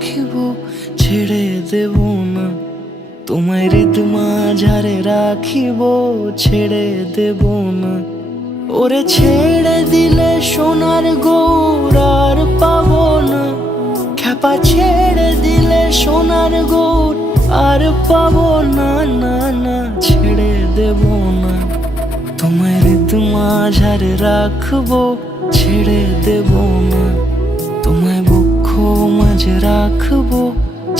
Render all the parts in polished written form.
রাখিব, ছেড়ে দেব না। তোমায় হৃদ মাঝারে রাখিব, ছেড়ে দেব না। ওরে ছেড়ে দিলে সোনার গৌর আর পাবো না। খ্যাপা ছেড়ে দিলে সোনার গৌর আর পাবো না, না না, ছেড়ে দেব না। তোমায় হৃদ মাঝারে রাখবো, ছেড়ে দেব না। তোমায় বক্ষ মাঝে রাখবো,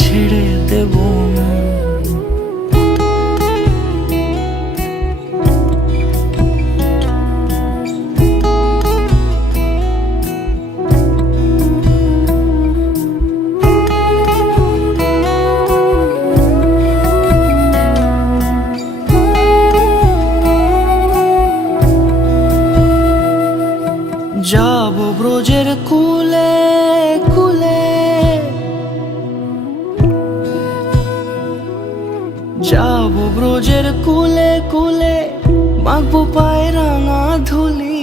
ছেড়ে দেব না। যাব ব্রজের কুলে কুলে, যাব ব্রজের কুলে কুলে, মাখবো পায়ে রাঙা ধুলি।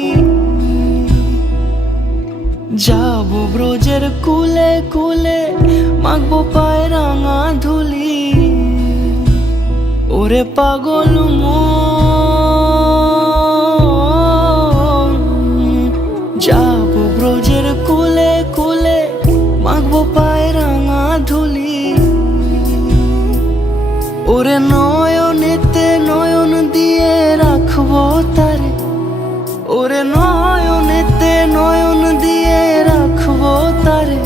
যাব ব্রজের কুলে কুলে, মাখবো পায়ে রাঙা ধুলি। ওরে পাগল যাব ব্রজের কুলে কুলে, মাখবো পায়ে রাঙা ধুলি। ওরে নয়নেতে নয়ন দিয়ে রাখবো তারে, ওরে নয়নেতে নয়ন দিয়ে রাখবো তারে।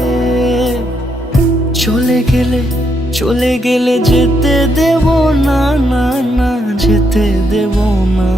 চলে গেলে চলে গেলে যেতে দেব না, না না, যেতে দেব না।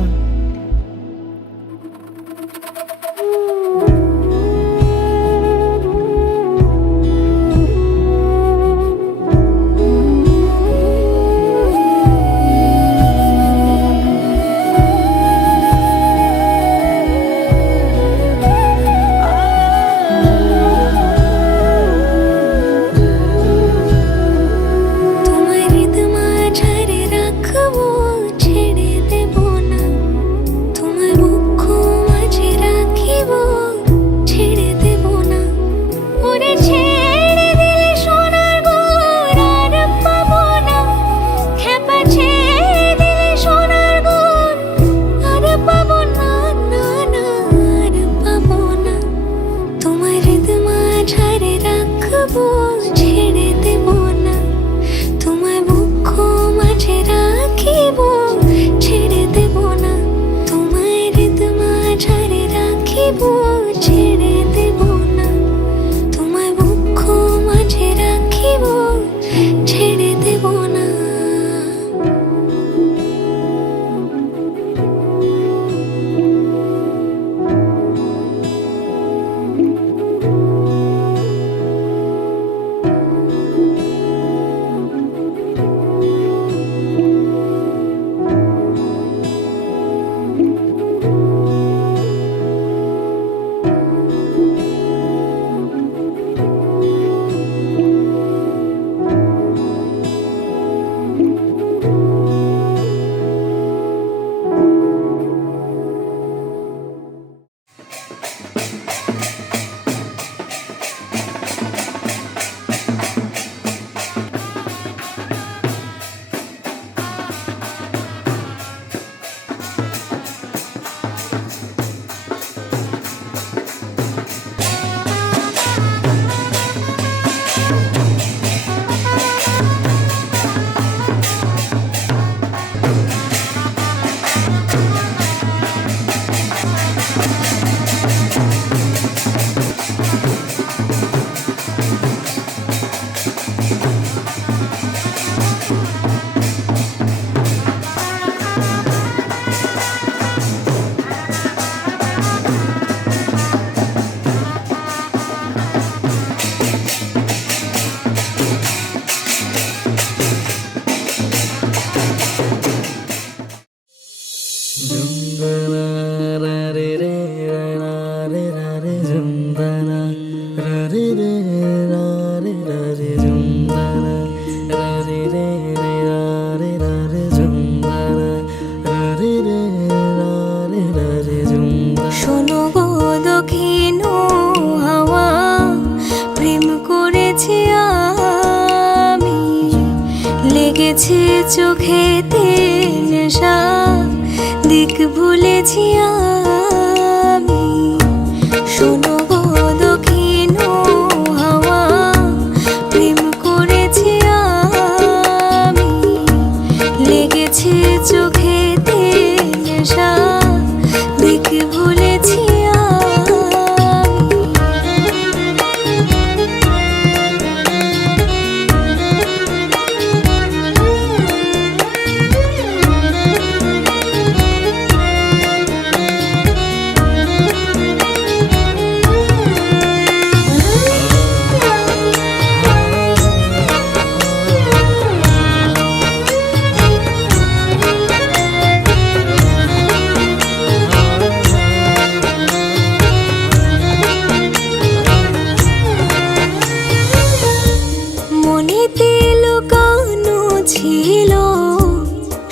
শোনো গো দক্ষিণ হাওয়া, প্রেম করেছি ভুলেছি আমি। শোনো গো দক্ষিণ হাওয়া, প্রেম করেছি আমি। লেগেছে চোখেতে নেশা, দেখে ভুলেছি মনেতে লুকানো ছিল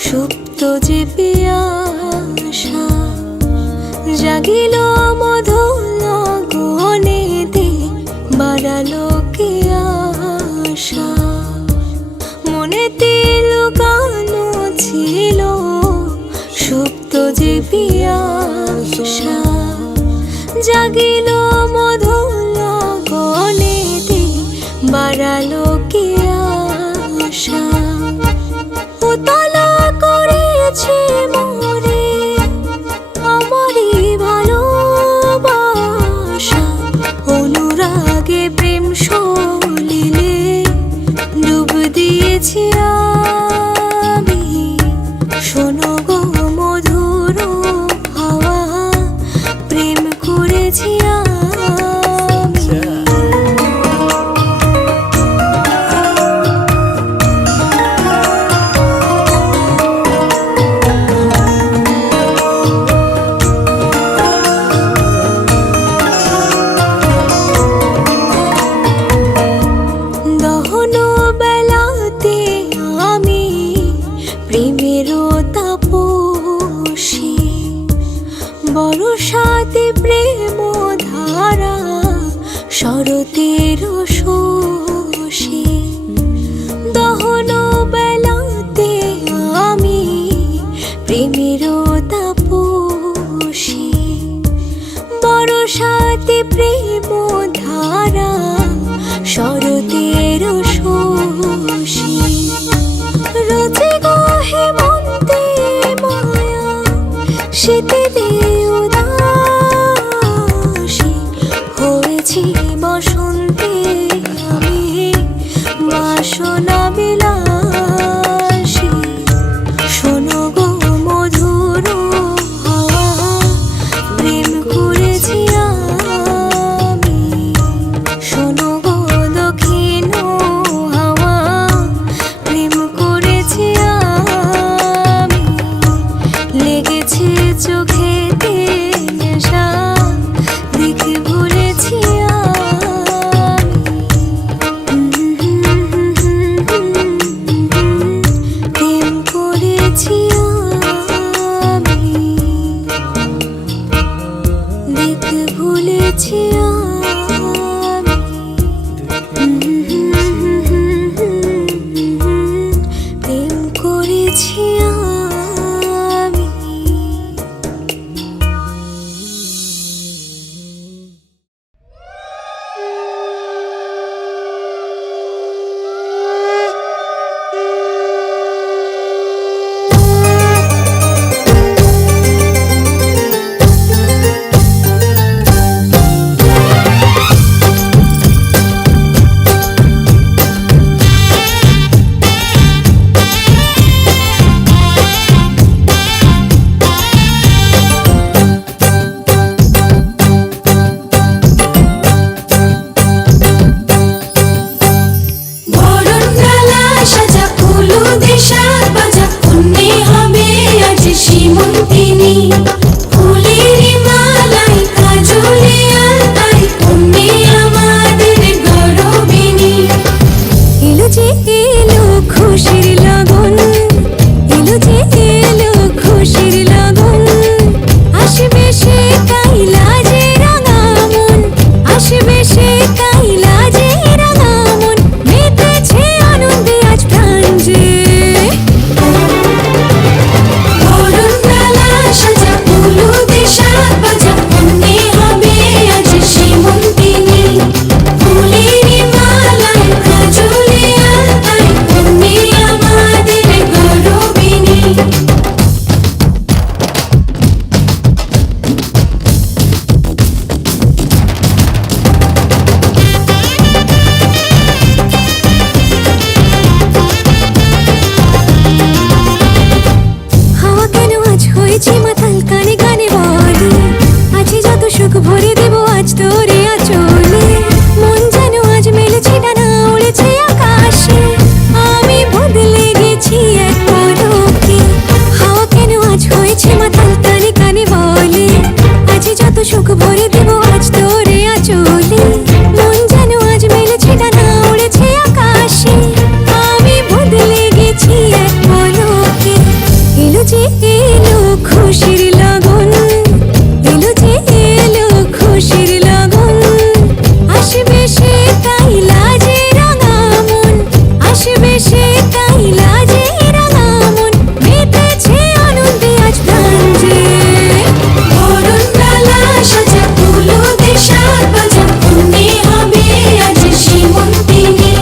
সুপ্ত যে পিয়াসা, জাগিল মধুর গনেতে বাড়ালো কে আশা। মনেতে লুকানো ছিল সুপ্ত যে পিয়াসা, জাগিল মধুর গনেতে বাড়ালো কে আশা। উতলা করেছে মোরে আমারই ভালোবাসা, অনুরাগে প্রেম সলিলে ডুব দিয়েছি আমি। শোনো গো মধুর হাওয়া, প্রেম করেছি আমি। প্রেমেরও তাপসী বরষাতে প্রেম ধারা, শরতের শোষী। দহন বেলাতে আমি প্রেমেরও তাপসী, বরষাতে প্রেম ধারা, শরতের শোষী। রোজে গো হেমন্তে মায়া, শীতে উদাসী, হয়েছি বসন্তে আমি বাসনা বিলাসী। শোনো গো মধুর হাওয়া, প্রেম করেছি আমি। শোনো গো দক্ষিণ হাওয়া, প্রেম করেছি আমি। লেগেছে চোখে ভরে দেব আজ তোরে আঁচলে মন যেন আজ মেলেছে ডানা উড়েছে আকাশে আমি বদলে গেছি এক পলকে হাওয়া কেন আজ হয়েছে মাতাল কানে কানে বলে আজ যত সুখ ভরে দেব আজ তোরে আঁচলে মন যেন আজ মেলেছে ডানা উড়েছে আকাশে আমি বদলে গেছি এক পলকে এলো যে এলো খুশির লগন এলো যে এলো খুশির লগন আসবে সে তাই লাজে রাঙা মন আসবে সে তাই লাজে রাঙা মন মেতেছে আনন্দে আজ প্রাণ যে বরণ ডালা সাজা ফুলো দেশার বাজা মনে হবে আজ সীমন্তিনী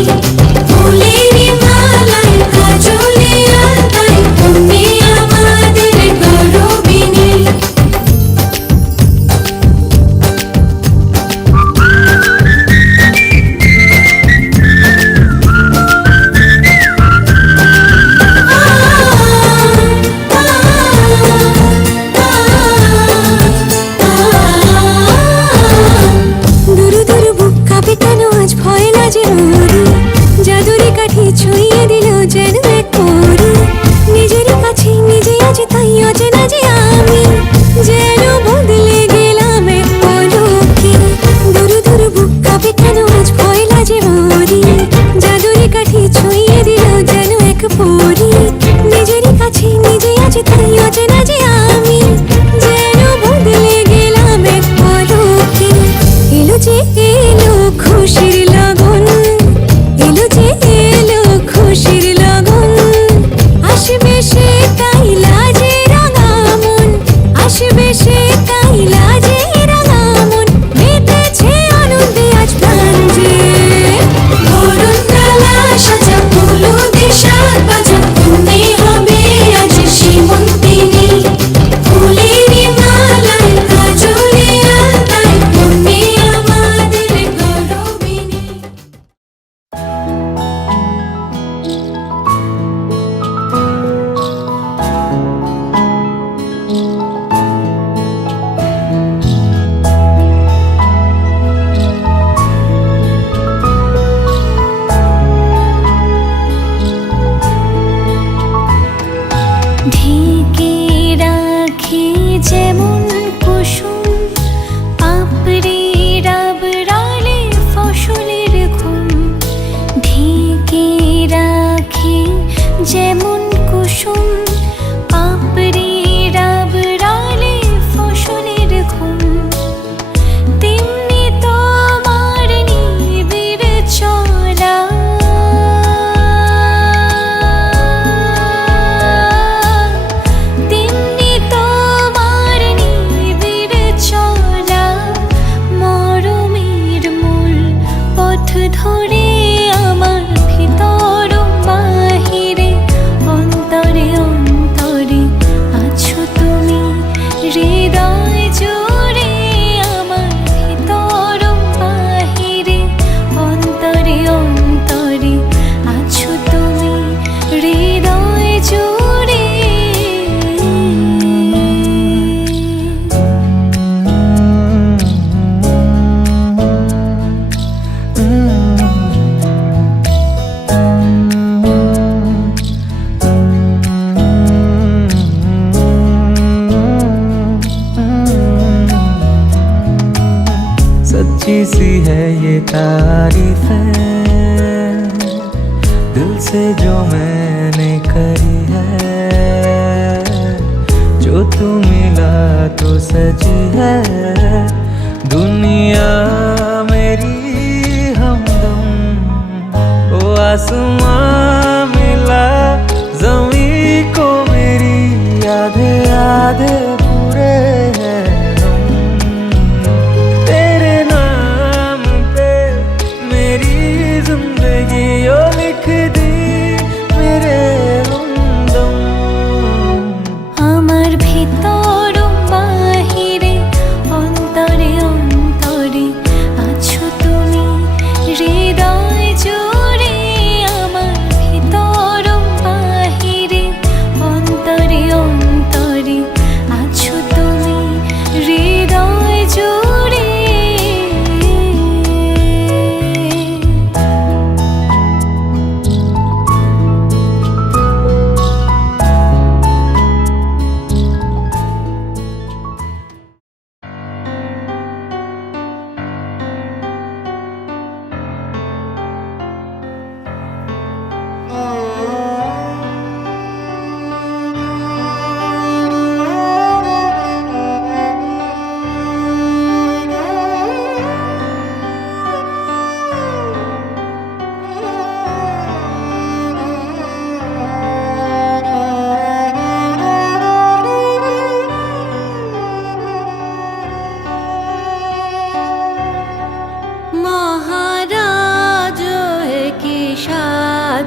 ফুলেরই মালায় কাজলে আলতায় তুমি আমাদের গৌরবিনী দুরু দুরু বুক কাঁপে কেন আজ ভয় লাজে ওরে জাদুরি কাঠি ছুঁয়ে দিল যেন এক পরি নিজেরই কাছে নিজে আজ তাই অচেনা যে আমি যেন বদলে গেলাম এক পলকে দুরু দুরু বুক কাঁপে কেন আজ ভয় লাজে ওরে জাদুরি কাঠি ছুঁয়ে দিল যেন এক পরি নিজেরই কাছে নিজে আজ তাই অচেনা যে আমি যেন বদলে গেলাম এক পলকে এলো যে এলো খুশির লগন এলো যে এলো খুশির লগন আসবে সে তাই লাজে রাঙা মন আসবে সে তাই লাজে রাঙা মন মেতেছে আনন্দে আজ প্রাণ যে বরণ ডালা সাজা ফুলো দেশার বাজা তুমি হবে আজ সীমন্তিনী ফুলেরই মালায় কাজলে আলতায় তুমি আমাদের গৌরবিনী ঢেকে রাখি যেমন কুসুম পাপড়ি ডাবরালে ফসলের ঘুম ঢেকে রাখি যেমন কুসুম পাপড়ি ডাবরালে ফসলের ঘুম তেমনি তোমার নিবিড় চলা তেমনি তোমার নিবিড় চলা মরমের মূল পথ ধরে আমার ভিতর বাহিরে অন্তরে অন্তরে আছো তুমি হৃদয় জুড়ে আমার ভিতর বাহিরে অন্তরে অন্তরে আছো তুমি হৃদয় জুড়ে सच्ची सी है ये तारीफ है दिल से जो मैंने करी है जो तू मिला तो सजी है दुनिया मेरी हमदम ओ आसमां मिला जमीन को मेरी आधे आधे पूरे हैं तेरे नाम पे मेरी जिंदगी ओ लिख दी मेरे हमदम আমার ভিতর বাহিরে অন্তরে অন্তরে আছো তুমি হৃদয় জুড়ে আমার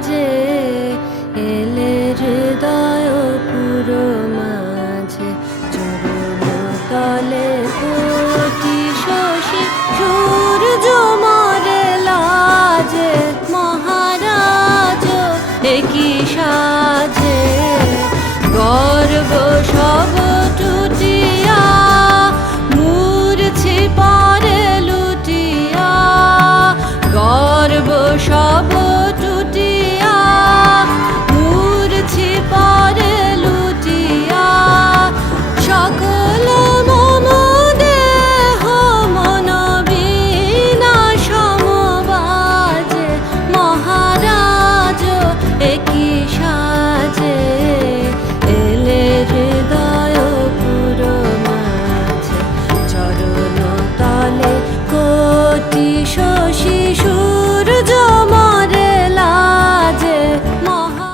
লাজে এলে হৃদয় পুরো মাঝে চরণ তলে কোটি শশী সূর্য মরে লাজে মহারাজ একই সাজে গর্ব সব টুটিয়া মূর্ছি পরে লুটিয়া গর্ব সব টুটিয়া মূর্ছি পরে লুটিয়া সকল মম দেহ মন বিনা সমবাজে মহারাজ একই সাজে এলে হৃদয় পুরো মাঝে চরণ তলে কোটি শশী সূর্য মরে লাজে মহা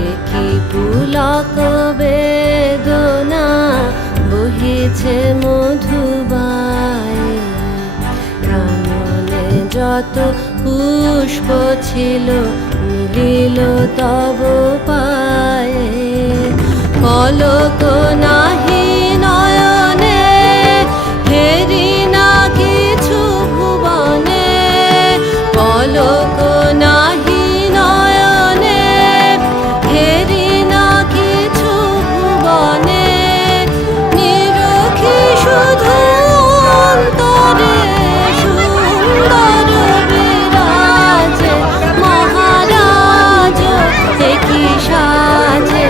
একই পুলক বেদনা বহিছে মধুবায়ে প্রাণনে যত পুষ্প ছিল মিলিল তব পায়ে পলক নাহি নয়নে হেরি না কিছু ভুবনে পলক নাহি নয়নে হেরি না কিছু ভুবনে নিরখি শুধু অন্তরে সুন্দর বিরাজে মহারাজ একই সাজে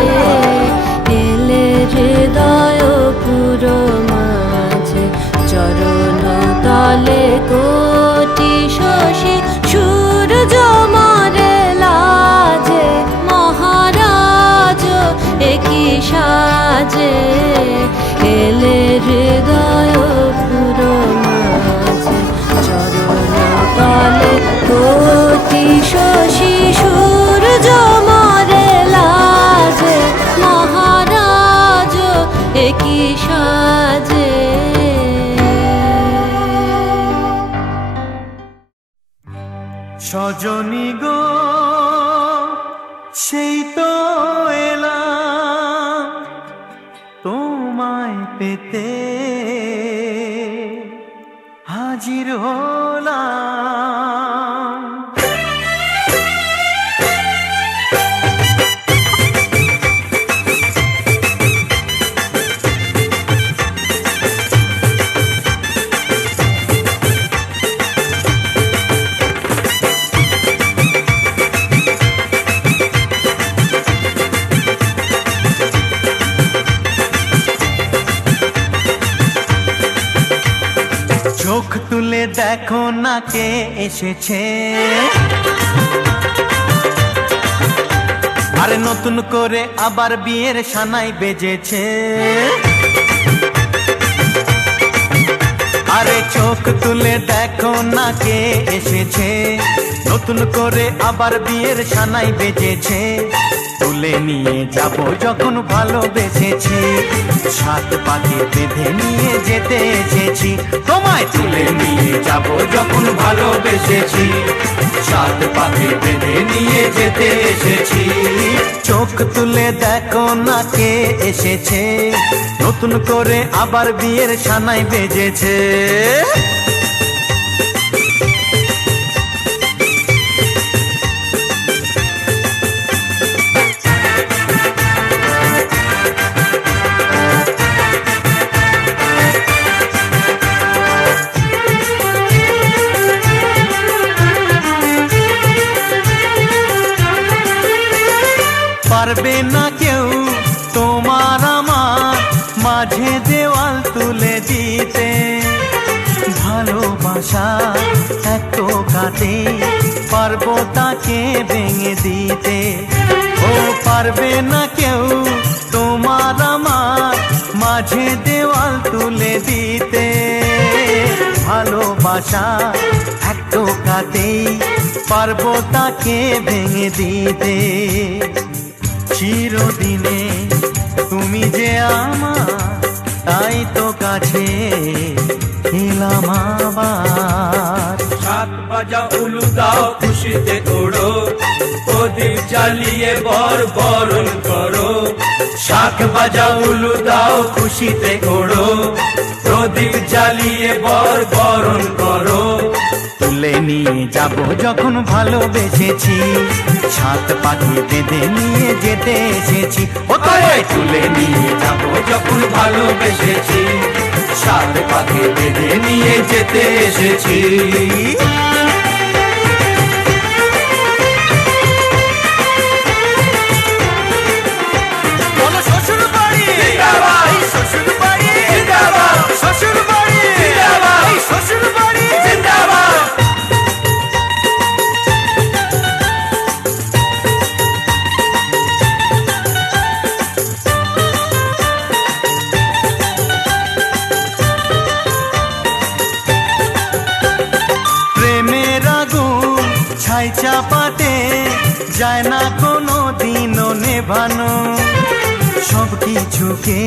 এলে হৃদয় পুরো মাঝে চরণ তলে কোটি শশী সূর্য মরে লাজে মহারাজ একই সাজে এলে হৃদয় পুরো মাঝে চরণ তলে কোটি শশী সূর্য মরে লাজে মহারাজ একই সাজে সজনী গো সেই তো এলাম তোমায় পেতে হাজির হলাম চোখ তুলে দেখো না কে এসেছে আরে নতুন করে আবার বিয়ের সানাই বেজেছে আরে চোখ তুলে দেখো না কে এসেছে নতুন করে আবার বিয়ের সানাই বেজেছে তুলে নিয়ে যাব যখন ভালোবেসেছি সাত পাকে বেঁধে নিয়ে যেতে এসেছি তোমায় তুলে নিয়ে যাব যখন ভালোবেসেছি সাত পাকে বেঁধে নিয়ে যেতে এসেছি চোখ তুলে দেখো না কে এসেছে নতুন করে আবার বিয়ের সানাই বেজেছে ভালোবাসা এত কাটে, পারবো তাকে ভেঙে দিতে। ও পারবে না কেউ তোমার আমার মাঝে দেওয়াল তুলে দিতে। ভালোবাসা এত কাটে, পারবো তাকে ভেঙে দিতে। চিরদিনে তুমি যে আমার, তাই তো কাছে এলাম আবার। সাত বাজা উলু দাও খুশিতে ওড়ো, প্রদীপ জ্বালিয়ে বরণ করো। শাক বাজা উলু দাও খুশিতে ওড়ো, প্রদীপ জ্বালিয়ে বরণ করো। তুলে নিয়ে যাব যখন ভালোবেসেছি, সাত পাখি বেঁধে নিয়ে যেতে এসেছি। ও তোমায় তুলে নিয়ে যাব যখন ভালোবেসেছি, সাত পাখি বেঁধে নিয়ে যেতে এসেছি। বলো শ্বশুর বাড়ি জিন্দাবাদ, এই শ্বশুর বাড়ি জিন্দাবাদ, শ্বশুর বাড়ি জিন্দাবাদ, এই শ্বশুর বাড়ি জিন্দাবাদ। প্রেমের আগুন ছাই চাপাতে যায় না কোনো দিনও নেভানো। সব কিছুকে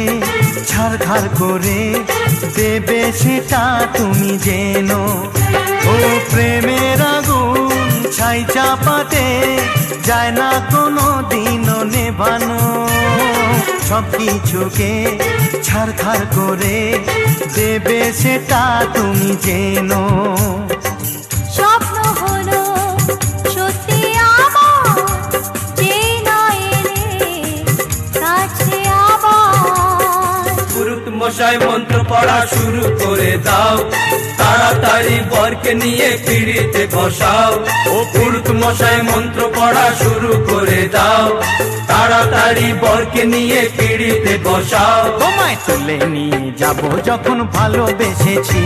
ছারখার করে দেবে সেটা তুমি জেনো। ও প্রেমের আগুন ছাই চাপাতে যায় না কোনো দিনও নেভানো। সব কিছুকে ছারখার করে দেবে সেটা তুমি জেনো। স্বপ্ন হলো সত্যি আমার, যে না এলে কাছে আবার। পুরুত মশাই মন্ত্র পড়া শুরু করে দাও, তাড়াতাড়ি বরকে নিয়ে পিড়িতে বসাও। ও পুরুত মশাই মন্ত্র পড়া শুরু করে দাও, তাড়াতাড়ি বরকে নিয়ে পিড়িতে বসাও। তোমায় তুলে নিয়ে যাব যখন ভালোবেসেছি,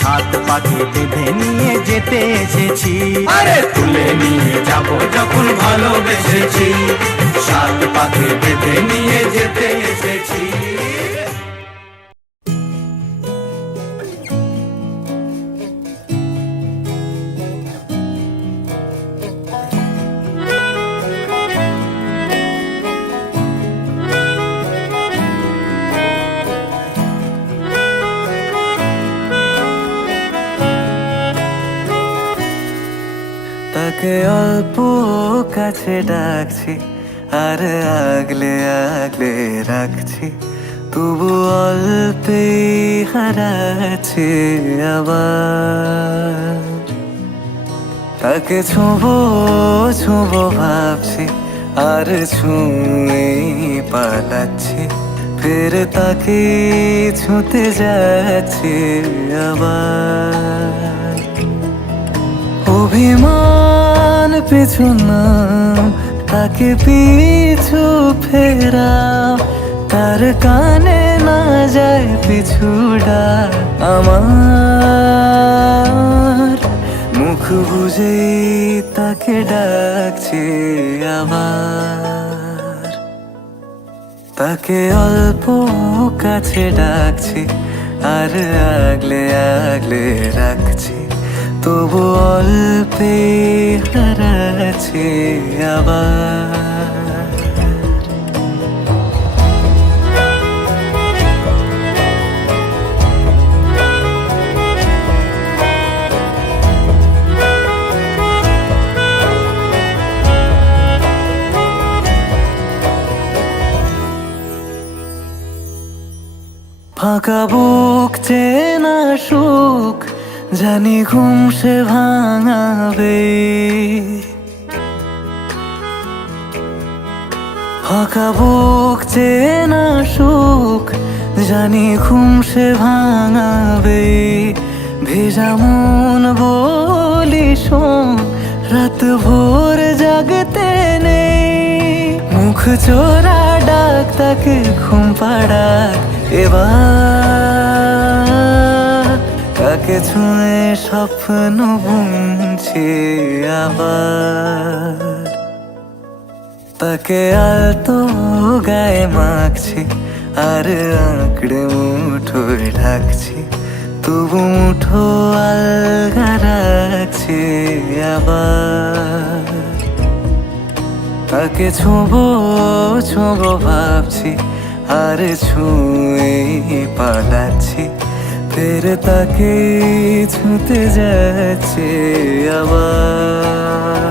সাত পাখি বেঁধে নিয়ে যেতে এসেছি। আরে তুলে নিয়ে যাব যখন ভালোবেসেছি, সাত পাখি বেঁধে নিয়ে যেতে এসেছি। তাকে অল্প কাছে ডাকছি, আর আগলে আগলে রাখছি, তবু অল্পে হারাচ্ছি আবার। তাকে ছোঁবো ছোঁবো ভাবছি, আর ছুঁয়ে পালাচ্ছি, ফের তাকে ছুঁতে যাচ্ছি আবার। অভিমান পিছু নাম, তাকে পিছু ফেরাও, তার কানে না যায় পিছুডা আমার। মুখ বুঝেই তাকে ডাকছি আবার। তাকে অল্প কাছে ডাকছি, আর আগলে আগলে রাখছি, তবু অল্পে হারাচ্ছি আবার। ফাঁকা বুক চেনা সুখ, জানি ঘুম সে ভাঙাবে। ফাঁকা বুক চেনা সুখ, জানি ঘুম সে ভাঙাবে। ভেজা মন বলি শোন, রাত ভোর জাগতে নেই। মুখ চোরা ডাক তাকে ঘুম পাড়াক এবার। তাকে ছুঁয়ে স্বপ্ন বুনছি আবার, তাকে আলতো গায়ে মাখছি আর আঁকড়ে মুঠোয় ঢাকছি, তবু মুঠো আলগা রাখছি আবার। তাকে ছোঁবো ছোঁবো ভাবছি আর ছুঁয়ে পালাচ্ছি, ফের তাকে ছুঁতে যাচ্ছে আবার।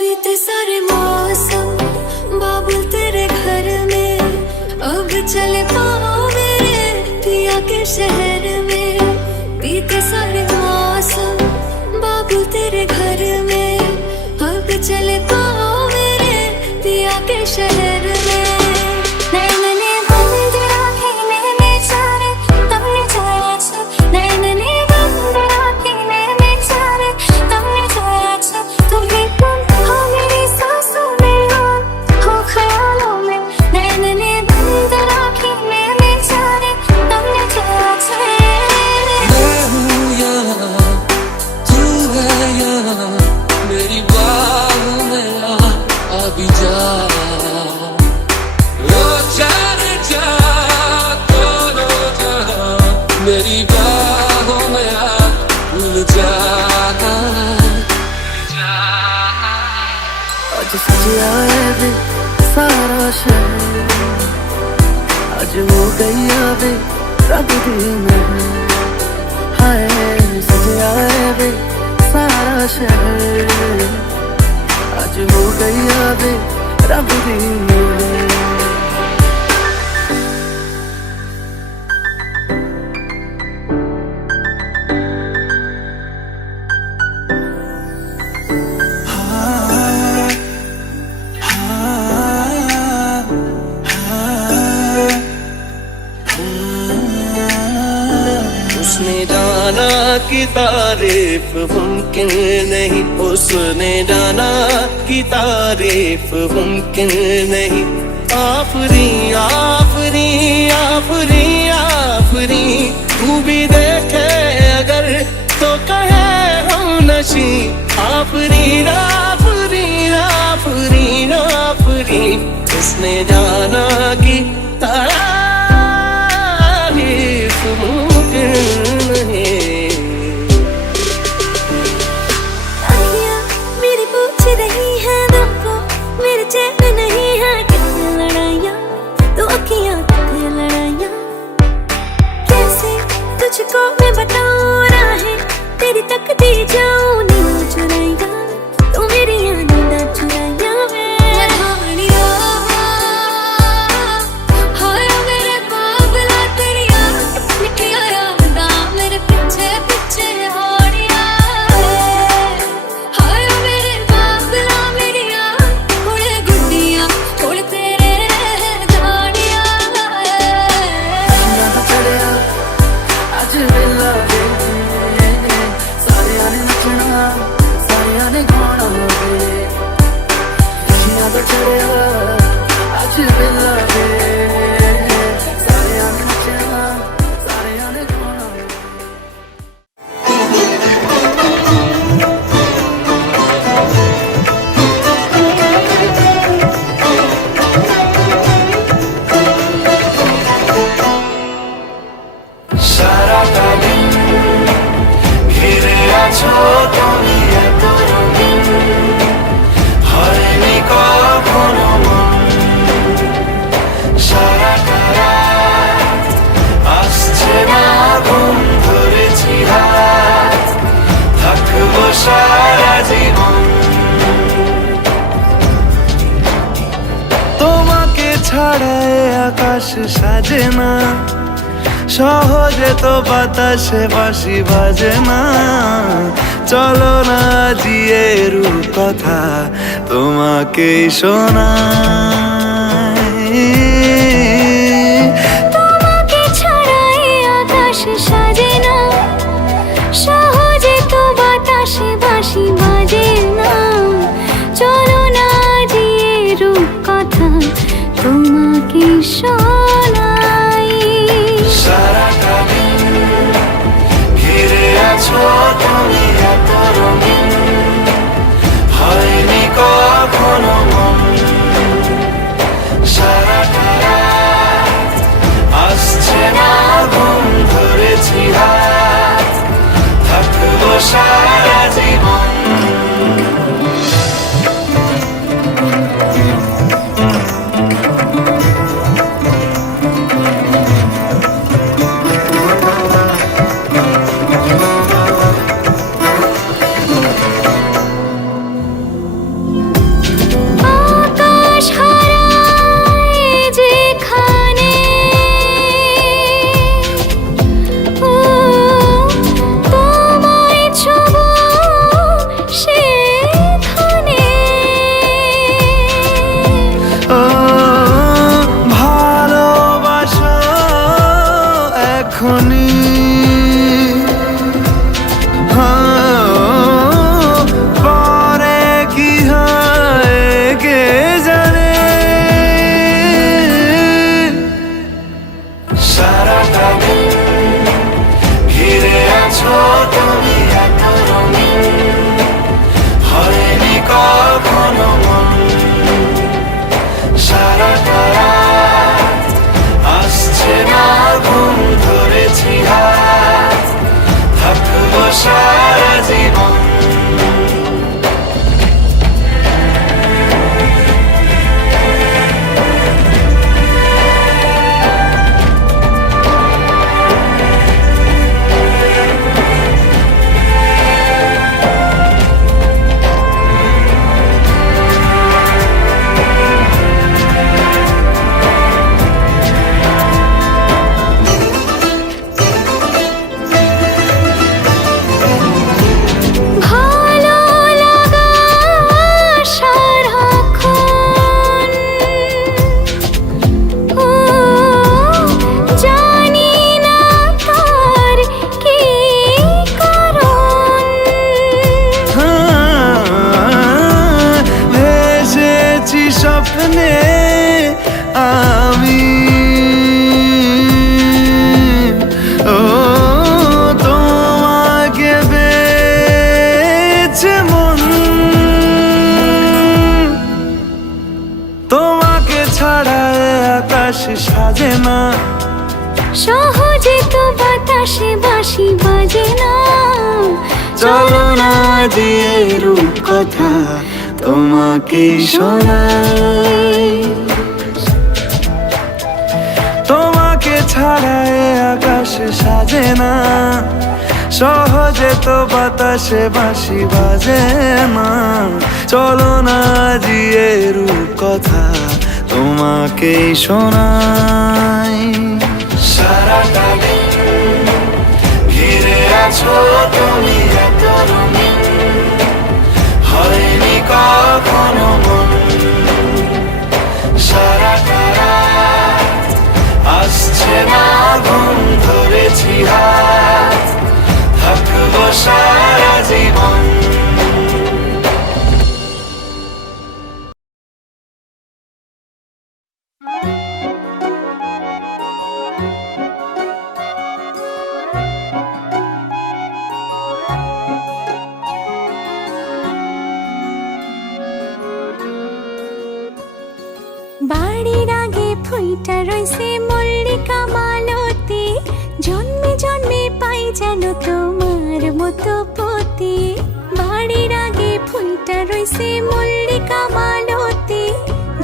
बीते सारे मौसम बाबुल तेरे घर में, अब चले पाओ मेरे पिया के शहर में। बीते सारे मौसम बाबुल तेरे घर में, अब चले पाओ मेरे पिया के शहर में। नैनने बंद राखीने बेचारे तुमने छाया छे, नैनने बंद राखीने बेचारे तुमने छाया छे। तुम्हें तुम हो मेरी सांसों में हो ख्यालों में, नैनने बंद राखीने बेचारे तुमने छाया छे। मैं हूँ यहाँ, तू है यहाँ, मेरी बाहों में आ भी जा। ओ जाने जा, दोनों जहाँ, मेरी बाहों में आ भूल जा। आज सजिया है वे सारा शहर, आज हो गई वे रब दी महर। हाय सजिया है वे सारा शहर, आज हो गई वे रब दी महर। उसने जाना कि तारीफ मुमकिन नहीं, उसने जाना कि तारीफ मुमकिन नहीं। आफरी आफरी आफरी आफरी, तू भी देखे अगर तो कहे हम नशी। आफरी आफरी आफरी आफरी, उसने जाना कि तारीफ मुमकिन नहीं। अखियाँ मेरी पूछ रही है दम को, मेरे चैन नहीं है कितने लड़ाइयाँ, तो अखियाँ कितने लड़ाइयाँ। कैसे तुझको मैं बताऊँ राहें, तेरी तकदीर जाऊँ नींद चुराइयाँ, तू मेरी नींद चुराइयाँ। मैं हाय ছাড়া এ আকাশ সাজে না, সহজে তো বাতাসে বাঁশি বাজে না। চলো না জিয়ে রূপ কথা তোমাকে শোনাই। তোমাকে ছাড়া এ আকাশ সাজে না, সহজে তো বাতাসে বাঁশি বাজে না। চলো না জিয়ে রূপ কথা তোমাকে শোনাই। সারাটা দিন ঘিরে আছো তুমি এত রঙিন, হয়নি কখনো মন। সারাটা রাত আসছে না ঘুম, ধরেছি হাত, থাকবো সারা জীবন। আকাশ হারায় যেখানে, ও তোমায় ছোঁবো সেখানে। ও ভালোবাসো এখনই, পরে কি হয় কে জানে। সারাটা দিন ঘিরে আছো তুমি এত রঙিন, হয়নি কখনো মন। সারাটা রাত আসছে না ঘুম, ধরেছি হাত, থাকবো সারা জীবন। ভালো লাগা সারাক্ষণ, ও জানি না তার কি কারণ। ভেসেছি স্বপ্নে আমি, ও তোমাকে বেছে মন। তোমাকে ছাড়া এ আকাশ সাজে না, সহজে তো বাতাসে বাঁশি বাজে না। চলো না দিয়ে রূপ কথা তোমাকে শোনাই। তোমাকে ছাড়া এ আকাশ সাজে না, সহজে তো বাতাসে বাঁশি বাজে না। চলো না দিয়ে রূপ কথা তোমাকে শোনাই। সারাটা দিন ঘিরে আছো তুমি এত রঙিন, হয়নি কখনো মন। সারাটা রাত আসছে না ঘুম, ধরেছি হাত, থাকবো সারা জীবন। বাড়ির আগে ফুইটা রইছে মল্লিকা মালতী, জন্মে জন্মে পাই যেন তোমার মতো পতি। বাড়ির আগে ফুইটা রইছে মল্লিকা মালতী,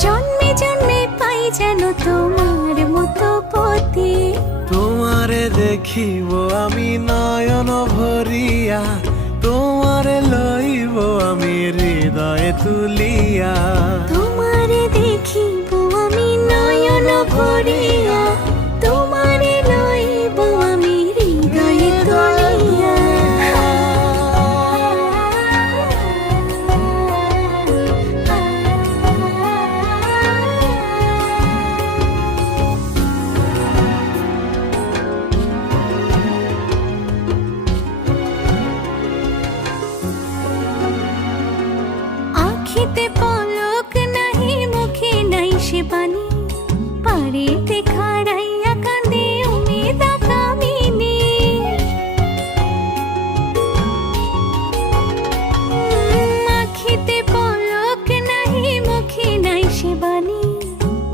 জন্মে জন্মে পাই যেন তোমার মতো পতি। তোমারে দেখিব আমি নয়ন ভরিয়া, তোমারে লইব আমি হৃদয়ে তুলিয়া। তোমারে দেখিব আমি নয়ন ভরিয়া তোমারে লইব আমি হৃদয়ে তুলিয়া। আখিতে পলক নাহি মুখে নাই সে বাণী, পারেতে খাড়াইয়া কাঁদে উমেদা কামিনী। আখিতে পলক নাহি মুখে নাই সে বাণী,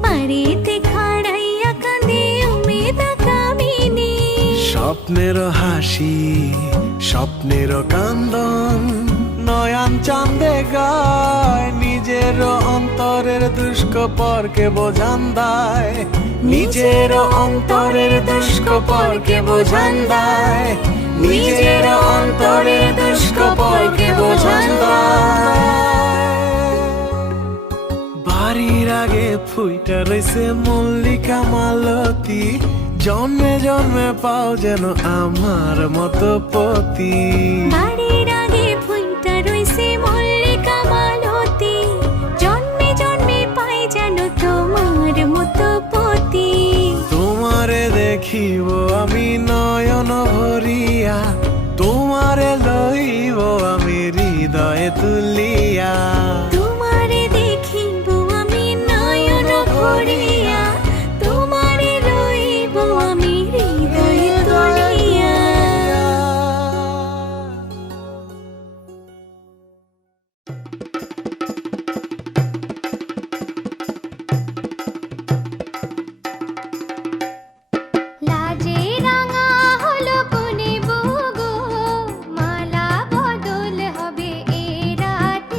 পারেতে খাড়াইয়া কাঁদে উমেদা কামিনী। স্বপ্নের হাসি স্বপ্নের কান্দন, নয়ন চাঁদে গায় নিজের অন্তরের দুষ্কপরকে বোঝান দেয়, নিজের অন্তরের দুষ্কপরকে বোঝান দেয়, নিজের অন্তরের দুষ্কপরকে বোঝান দেয়। বাড়ির আগে ফুইটা রইছে মল্লিকা মালতী, জন্মে জন্মে পাও যেন আমার মতো পতি। বাড়ির আগে ফুলটা রইছে মল্লিকা মালতী, জন্মে জন্মে পাই যেন তোমার মতো পতি। তোমারে দেখিব আমি নয়ন ভরিয়া, তোমারে লইব আমি হৃদয়ে তুলিয়া। তোমারে দেখিব আমি নয়ন ভরিয়া, তোমারে লইব আমি হৃদয়ে তুলিয়া। লাজে রাঙা হলো কোনে বগো, মালা বদল হবে এ রাতে।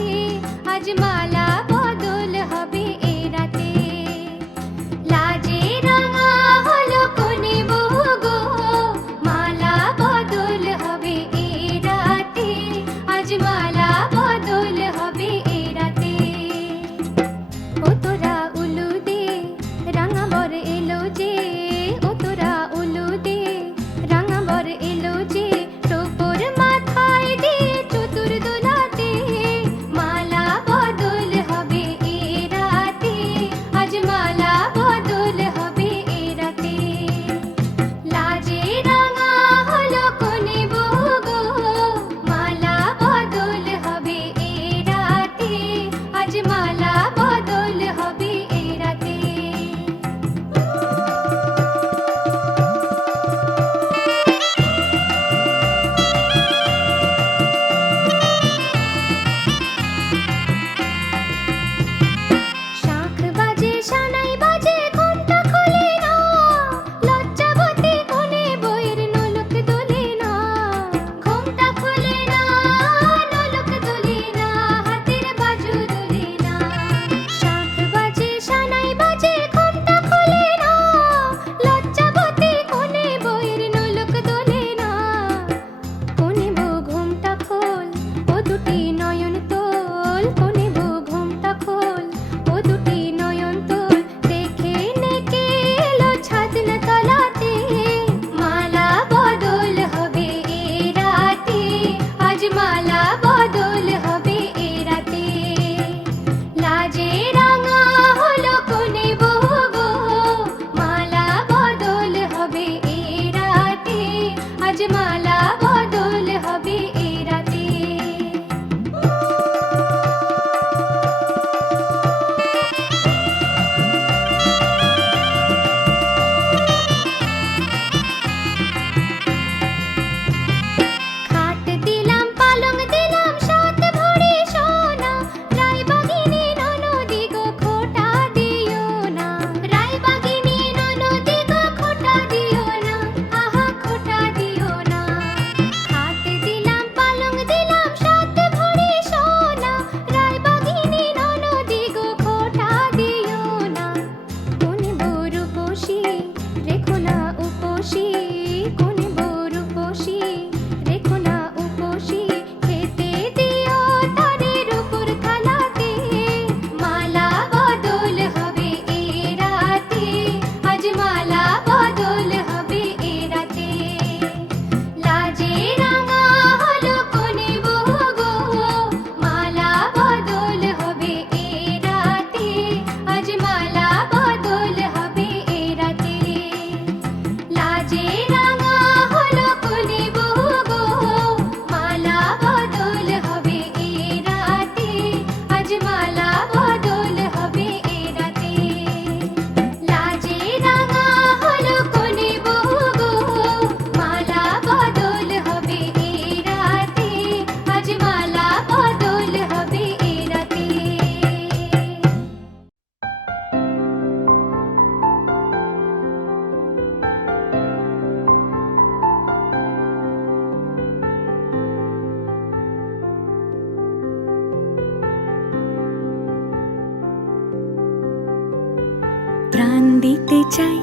দিতে চাই,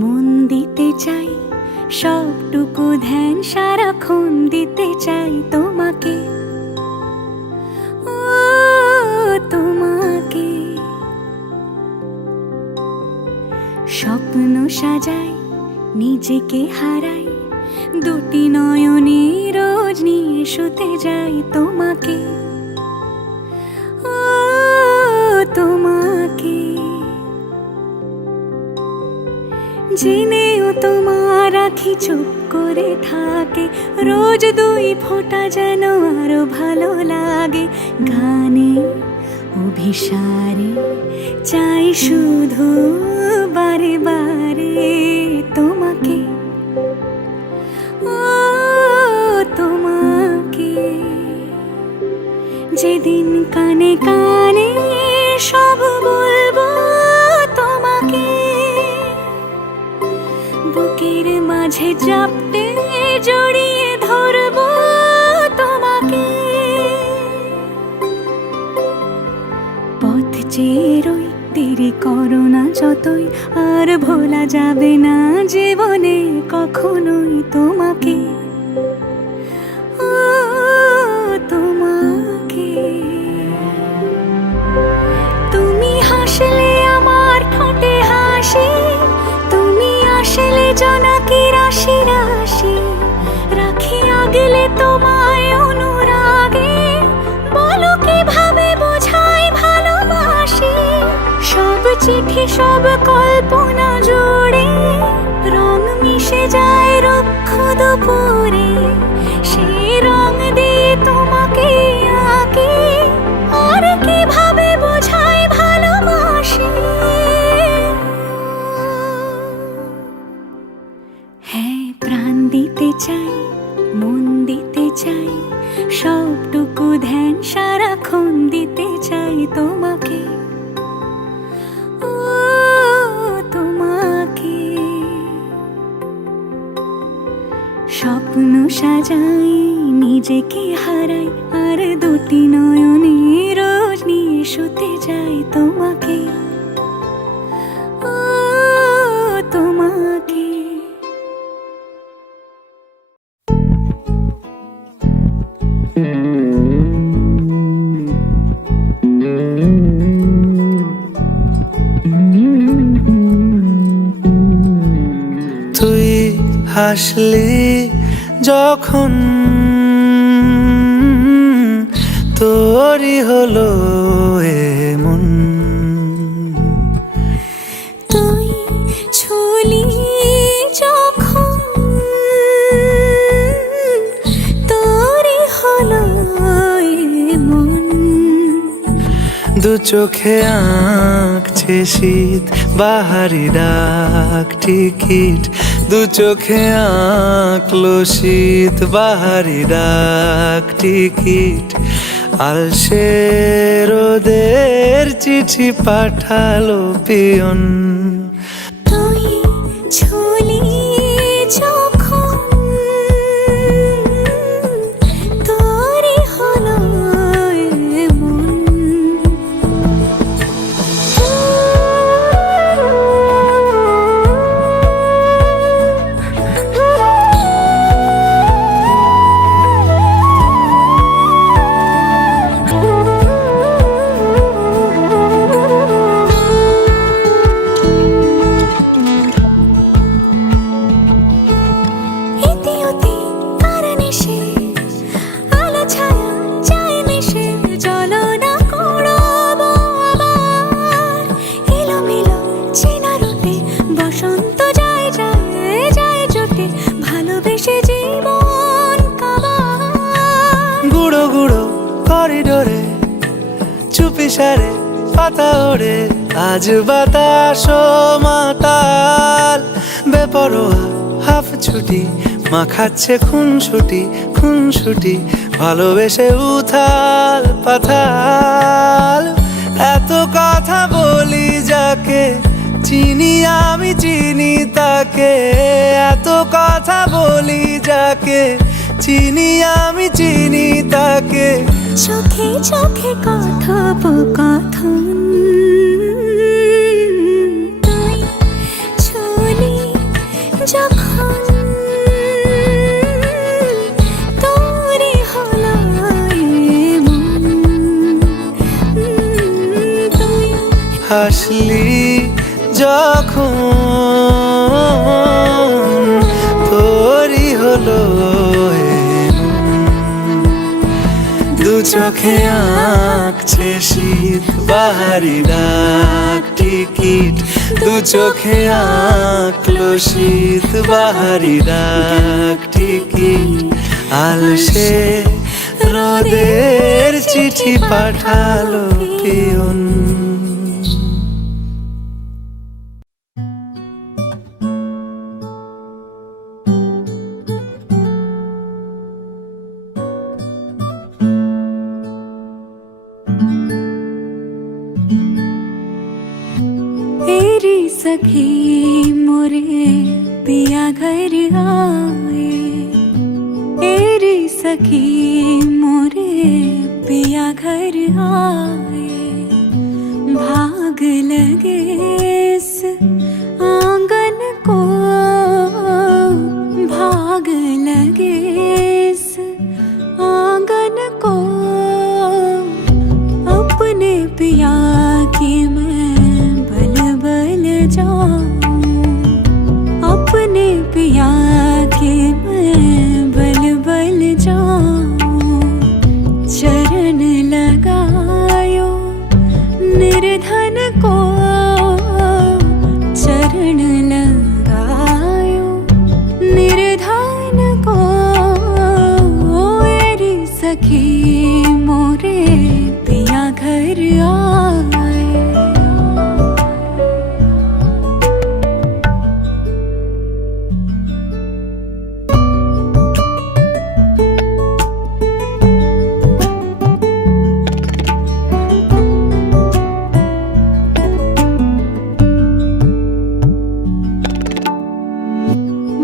মন দিতে চাই, সবটুকু ধ্যান সারাক্ষণ দিতে চাই তোমাকে, ও তোমাকে। স্বপ্ন সাজাই, নিজেকে হারাই, দুটি নয়নে রোজ নিয়ে শুতে যাই তোমাকে, ও তোমাকে। জেনেও তোমার আখি চুপ করে থাকে, রোজ দুই ফোঁটা যেন আরো ভালো লাগে। গানে অভিসারে চাই শুধু বারে বারে তোমাকে, ও তোমাকে। যেদিন কানে কানে সব বলবো তোমাকে, বুকের মাঝে চাপতে জড়িয়ে ধরবো তোমাকে। পথ চেয়ে রই, দেরি করো না যতই, আর ভোলা যাবে না জীবনে কখনোই তোমাকে, ও তোমাকে। তুমি হাসলে আমার ঠোঁটে হাসি, তুমি আসলে জোনাকি রাশি রাশি, রাখি আগলে তোমায় অনুরাগে, বলো কিভাবে বোঝাই ভালোবাসি। সব চিঠি সব কল্পনা জুড়ে রং মিশে যায় রুক্ষ দুপুরে, সেই রং দিয়ে তোমাকে আঁকি, আর কিভাবে বোঝাই ভালোবাসি। হ্যাঁ, প্রাণ দিতে চাই, মন দিতে চাই, সবটুকু ধ্যান সারাক্ষণ দিতে চাই তোমাকে, ও তোমাকে। স্বপ্ন সাজাই, নিজেকে হারাই, আর দুটি নয়নে রোজ নিয়ে শুতে যাই তোমাকে, ও তোমাকে। তুই হাসলি যখন তোরই হলো এমন, তুই ছুলি যখন তোরই হলো এমন। দু চোখে আঁকছে শীত বাহারি ডাক টিকিট, দু চোখে আঁকলো শীত বাহারি ডাক টিকিট। আলসে রোদের চিঠি পাঠালো পিয়ন, তুই ছুলি যখন তোরই হলো এমন। করিডোরে চুপি সারে পাতা ওড়ে, আজ বাতাস মাতাল বেপরোয়া হাফ ছুটি, মাখাচ্ছে খুনসুটি ভালোবেসে উথাল পাথাল। এত কথা বলি যাকে চিনি আমি চিনি তাকে, এত কথা বলি যাকে চিনি আমি চিনি তাকে। চোখে চোখে কথোপকথন, তুই আসলি যখন তোরই হলো দু চোখে আঁকছে শীত বাহারি ডাক টিকিট দু চোখে আঁকলো শীত বাহারি ডাক টিকিট আলসে রোদের চিঠি পাঠালো পিয়ন तेरी सखी मोरे पिया घर आए तेरी सखी मोरे पिया घर आए भाग लगे इस आंगन को भाग लगे इस आंगन को अपने पिया की मैं बल बल जाऊं अपने पिया की मैं बल बल जाऊं चरण लगायो निर्धन को चरण लगायो निर्धन को मेरी सखी मोरे पिया घर आए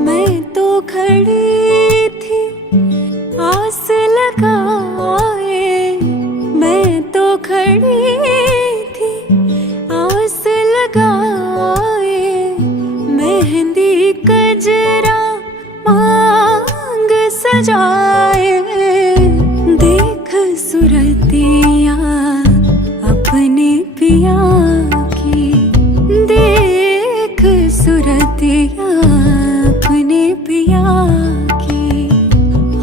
मैं तो खड़ी थी आस लगाए मैं तो खड़ी थी आस लगाए मेहंदी कजरा मांग सजाए देख सुरतिया अपने पिया की देख सुरतिया अपने पिया की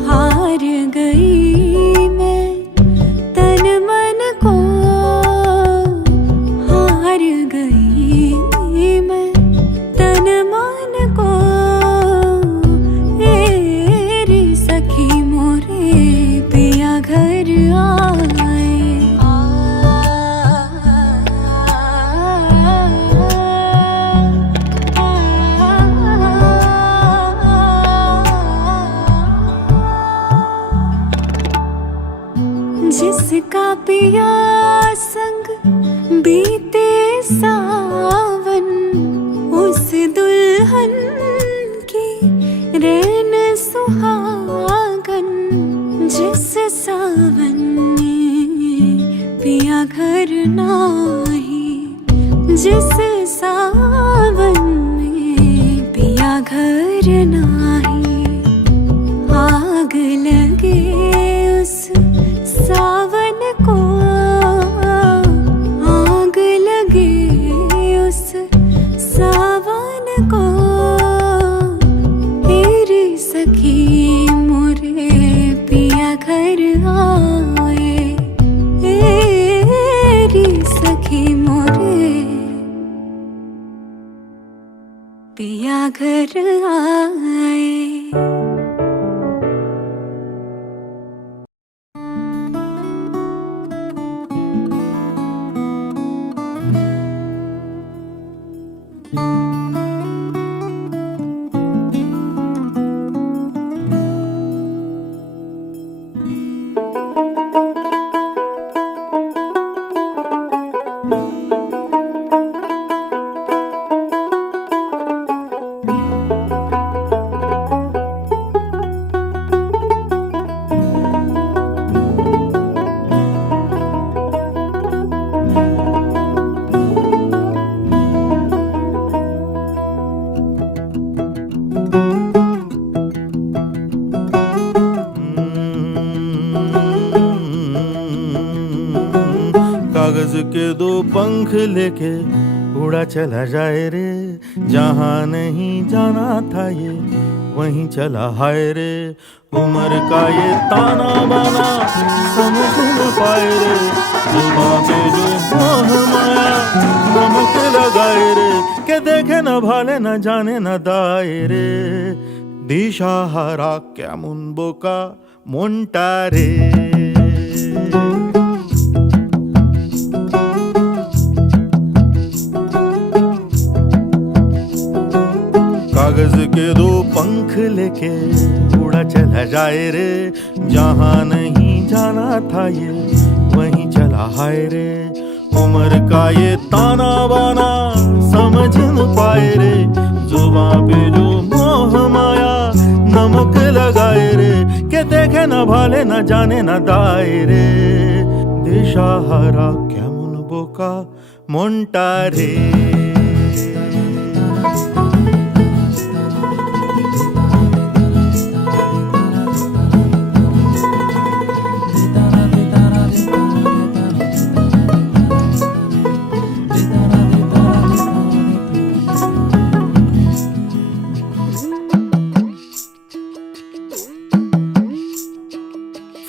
हार गई मैं तन मन को हार गई मैं तन मन को मेरी सखी मोरे पिया घर आए जिसका पिया संग बीते सावन उस दुल्हन की रैन सुहागन जिस सावन में पिया घर नाही जिस सावन में पिया घर नाही आग लगे उस सावन को आग लगे उस सावन को तेरी सखी मोरे पिया घर आए तेरी सखी मोरे पिया घर आए के दो पंख लेके उड़ा चला जाए रे, जहाँ नहीं जाना था ये वहीं चला हाय रे। उम्र का ये ताना बाना समझ न पाए रे, जुबां पे जो मोह माया नमक लगाए रे, के देखे न भाले न जाने न दाए रे। दिशाहारा কেমন বোকা মনটা রে। कागज के दो पंख लेके उड़ा चला जाए रे, जहाँ नहीं जाना था ये वहीं चला हाय रे। उम्र का ये ताना बाना समझ न पाए रे, जुबां पे जो मोह माया नमक लगाए रे, के देखे न भाले न जाने न दाए रे। दिशाहारा কেমন বোকা মনটা রে।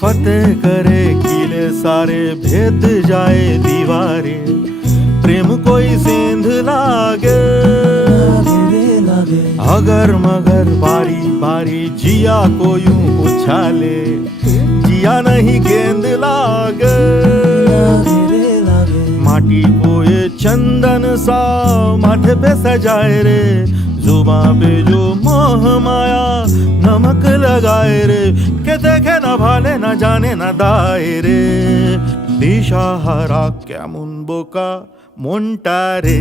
फतेह करे किले सारे, भेद जाए दीवारें, प्रेम कोई सेंध लागे अगर मगर बारी बारी जिया को यूं उछाले, जिया नहीं गेंद लागे। माटी को ये चंदन सा माथे पे सजाए रे, जुबां पे जो मोह माया नमक लगाए रे, के देखे न भाले न जाने न दाए रे। दिशाहारा কেমন বোকা মনটা রে।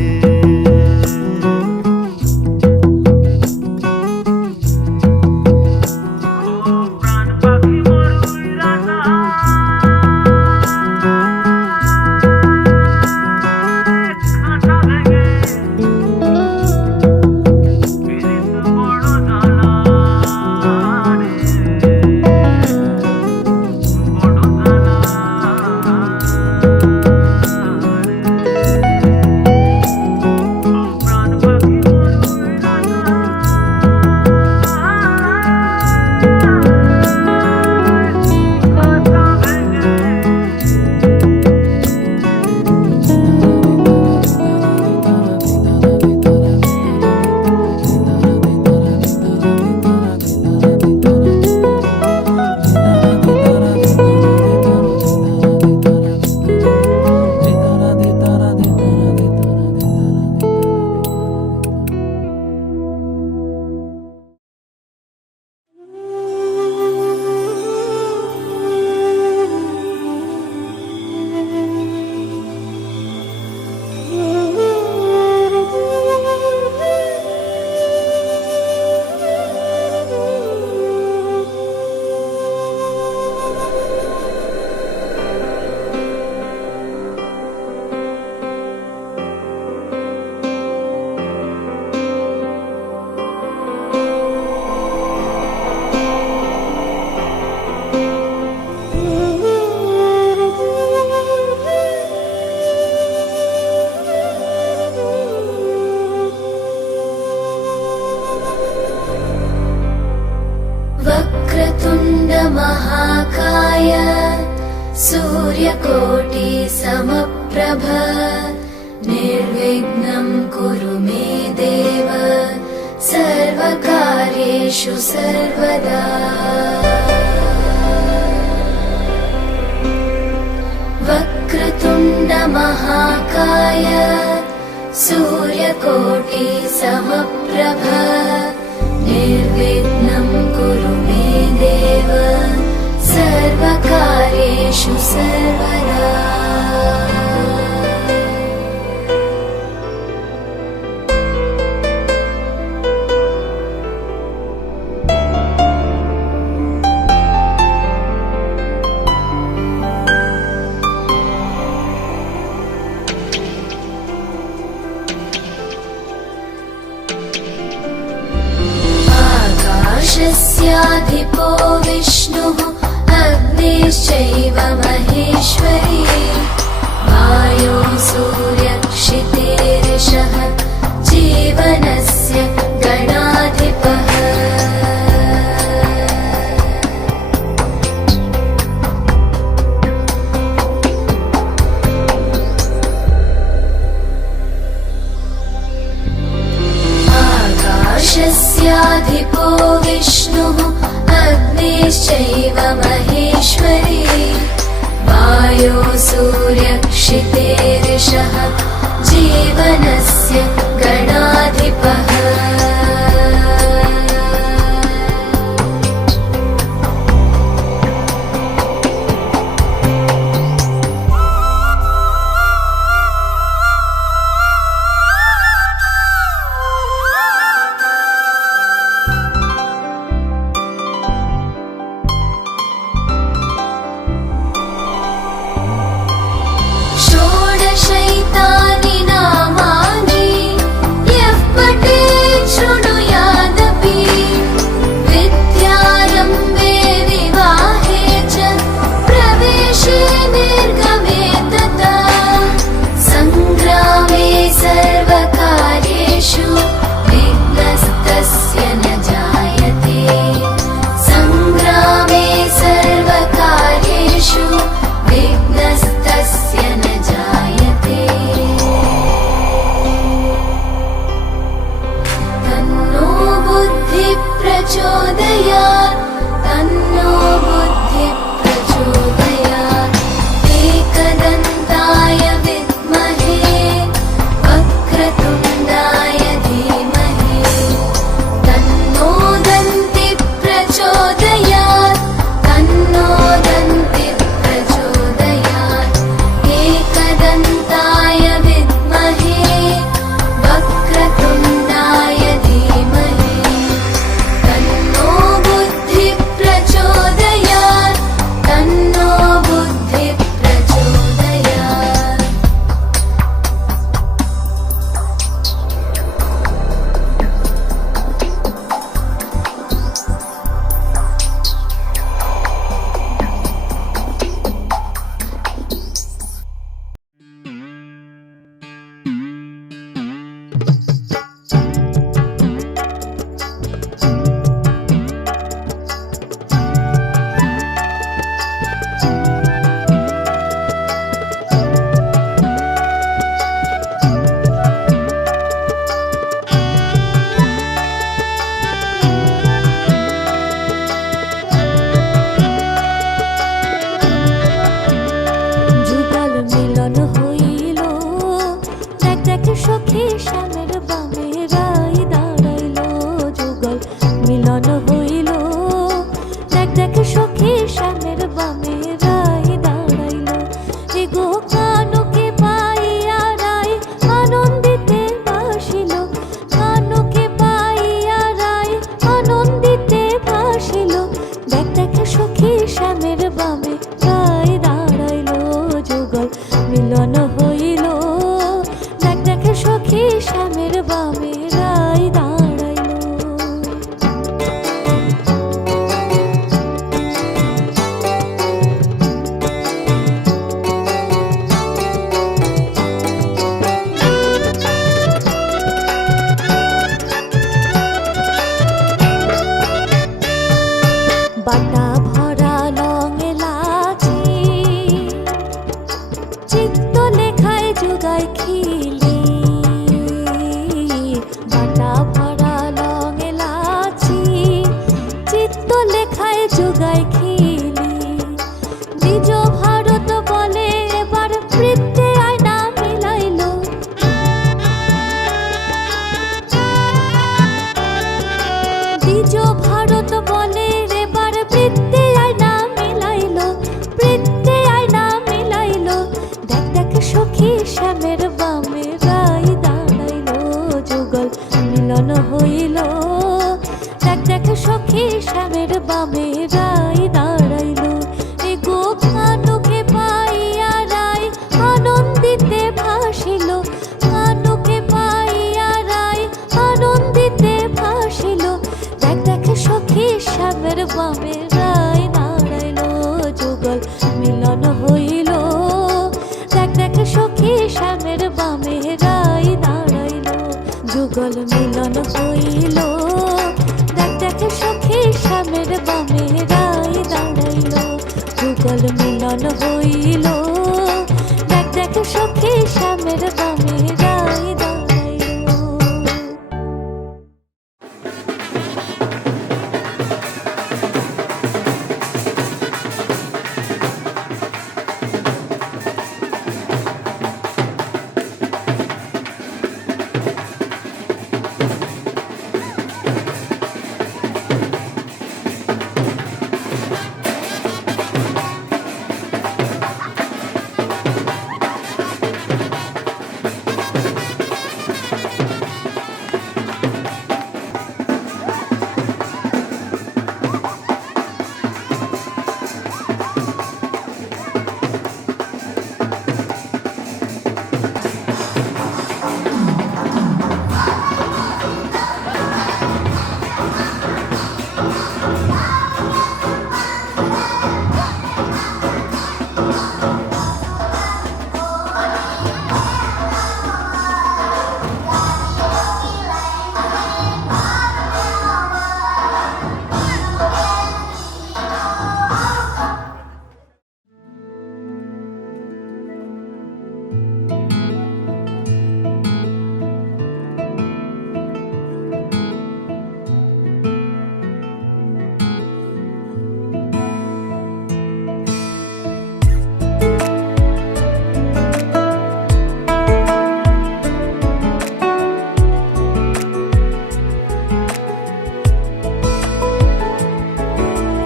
महाकाय सूर्यकोटि समप्रभ निर्विघ्नं कुरु मे देव सर्वकार्येषु सर्वदा। वक्रतुण्ड महाकाय सूर्यकोटि समप्रभ निर्विघ्नं कुरु मे देव सर्वकार्येषु सर्वदा। आकाशस्याधिपो विष्णुः अग्निश्चैव महेश्वरी वायो सूर्यक्षितेरिषः जीवनस्य गणाधिपः आकाशस्याधिपो विष्णुः अग्निश्चैव महेश्वरी वायो सूर्यक्षितेरिषः जीवनस्य गणाधिपः षोडशैतानि नामानि यः पठेत् शृणुयादपि विद्यारम्भे विवाहे च प्रवेशे निर्गमे तथा सङ्ग्रामे सर्वकार्येषु विघ्नस्तस्य न जायते सङ्ग्रामे सर्वकार्येषु विघ्नस्तस्य न जायते तन्नो बुद्धिः प्रचोदयात् तन्नो बुद्धिः प्रचोदयात् एकदन्ताय विद्महे वक्रतुण्डाय धीमहि तन्नो दन्तिः प्रचोदयात् तन्नो दन्तिः प्रचोदयात् एकदन्ताय विद्महे वक्रतुण्डाय धीमहि तन्नो बुद्धिः प्रचोदयात् तन्नो बुद्धिः प्रचोदयात् যুগল মিলন হইল দেখ দেখ সখী শ্যামের বামে রাই দাঁড়াইল যুগল মিলন হইল দেখ দেখ সখী শ্যামের বামে রাই দাঁড়াইল এগো কানুকে পাইয়া রাই আনন্দিতে ভাসিল কানুকে পাইয়া রাই আনন্দিতে ভাসিল দেখ দেখ সখী শ্যামের বামে রাই দাঁড়াইল যুগল মিলন হইল দেখ দেখ সখী শ্যামের বামে রাই দাঁড়াইল বাটা ভরা লং এলাচি চিত্ত লেখায় যোগায় খিলি বাটা ভরা লং এলাচি চিত্ত লেখায় যোগায় খিলি নিজ ভারত বলে এবার বৃত্তে আয়না মিলাইল নিজ ভারত বলে এবার বৃত্তে আয়না মিলাইল বৃত্তে আয়না মিলাইল দেখ দেখ সখী শ্যামের বামে রাই দাঁড়াইল যুগল মিলন হইল দেখ দেখ সখী শ্যামের বামে রাই দাঁড়াইল এগো কানুকে পাইয়া রাই আনন্দিতে ভাসিল কানুকে পাইয়া রাই আনন্দিতে ভাসিল দেখ দেখ সখী শ্যামের বামে রাই দাঁড়াইল যুগল মিলন হইল দেখ দেখ সখী হইল, দেখ দেখ সখী শ্যামের বামে রায় দাঁড়াইল, যুগল মিলন হইল, দেখ দেখ সখী শ্যামের বামে রায় দাঁড়াইল।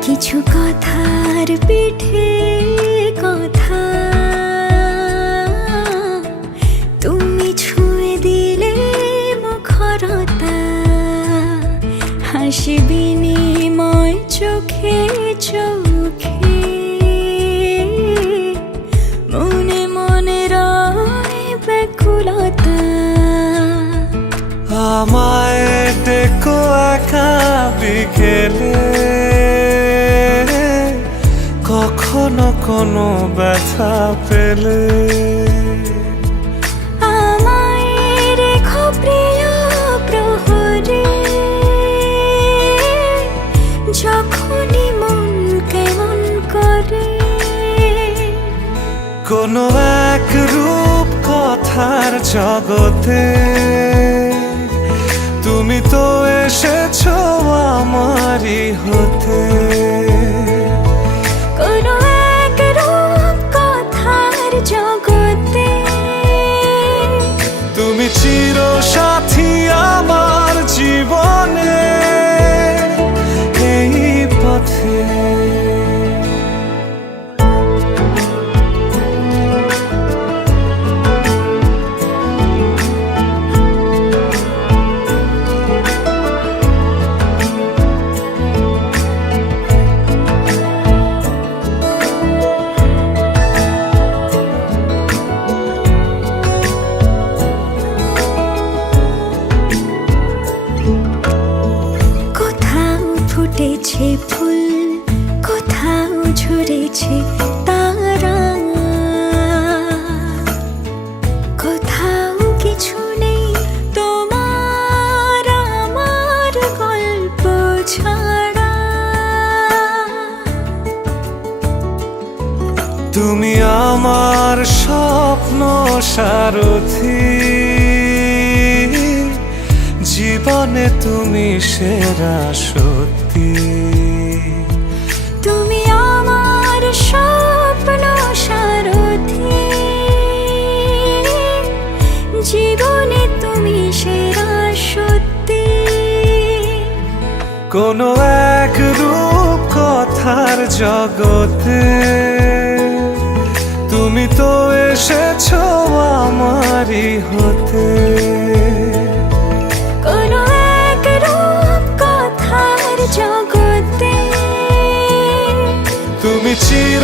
কিছু কথার পিঠে কথা, তুমি ছুঁয়ে দিলে মুখরতা, হাসি বিনিময় চোখে চোখে, মনে মনে রয় ব্যাকুলতা। আমায় ডেকো একা বিকেলে, কখনো কোনো ব্যথা পেলে, আমায় রেখো প্রিয় প্রহরে, যখনই মন কেমন করে। কোনো এক রূপ কথার জগতে তুমি তো এসেছো আমারই হতে। কোনো এক রূপ কথার জগতে তুমি চির সাথী আমার জীবনে, এই পথে। ফুটেছে ফুল, কোথাও ঝরেছে তারা, কোথাও কিছু নেই তোমার আমার গল্প ছাড়া। তুমি আমার স্বপ্ন সারথি, জীবনে তুমি সেরা সত্যি। তুমি আমার স্বপ্ন সারথি, জীবনে তুমি সেরা সত্যি। কোনো এক রূপ কথার জগতে তুমি তো এসেছো আমারই হতে। কোনো এক রূপ কথার জগতে তুমি চির